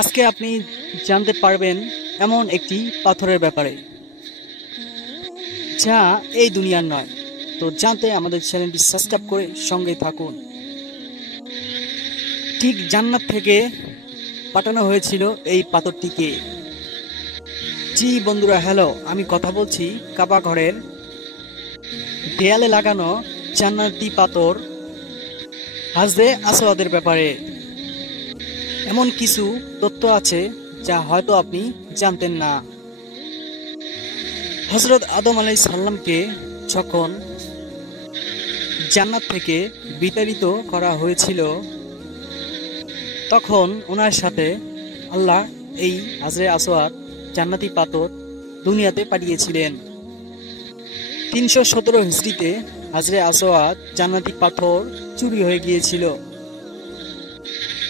আজকে আপনি জানতে পারবেন এমন একটি পাথরের ব্যাপারে যা এই দুনিয়ার নয়। তো জানতে আমাদের চ্যানেলটি সাবস্ক্রাইব করে সঙ্গে থাকুন। ঠিক জান্নাত থেকে পাঠানো হয়েছিল এই পাথরটিকে। জি বন্ধুরা, হ্যালো, আমি কথা বলছি কাবা ঘরের দেয়ালে লাগানো জান্নাতি পাথর হাজরে আসওয়াদের ব্যাপারে। এমন কিছু তথ্য আছে যা হয়তো আপনি জানতেন না। হযরত আদম আলাইহিস সালামকে যখন জান্নাত থেকে বিতাড়িত করা হয়েছিল, তখন ওনার সাথে আল্লাহ এই হাজরে আসওয়াদ জান্নাতি পাথর দুনিয়াতে পাঠিয়েছিলেন। 317 হিজরিতে হাজরে আসওয়াদ জান্নাতি পাথর চুরি হয়ে গিয়েছিল।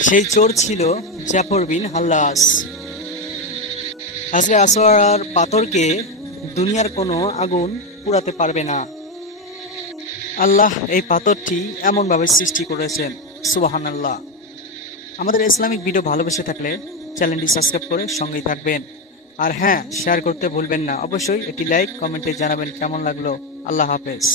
সেই চোর ছিল জাফর বিন হাল্লাস। হাজরে আসওয়াদ পাথরকে দুনিয়ার কোনো আগুন পুড়াতে পারবে না। আল্লাহ এই পাথরটি এমন ভাবে সৃষ্টি করেছেন, সুবহানাল্লাহ। আমাদের ইসলামিক ভিডিও ভালোবেসে থাকলে চ্যানেলটি সাবস্ক্রাইব করে সঙ্গেই থাকবেন। আর হ্যাঁ, শেয়ার করতে ভুলবেন না। অবশ্যই একটি লাইক কমেন্টে জানাবেন কেমন লাগলো। আল্লাহ হাফেজ।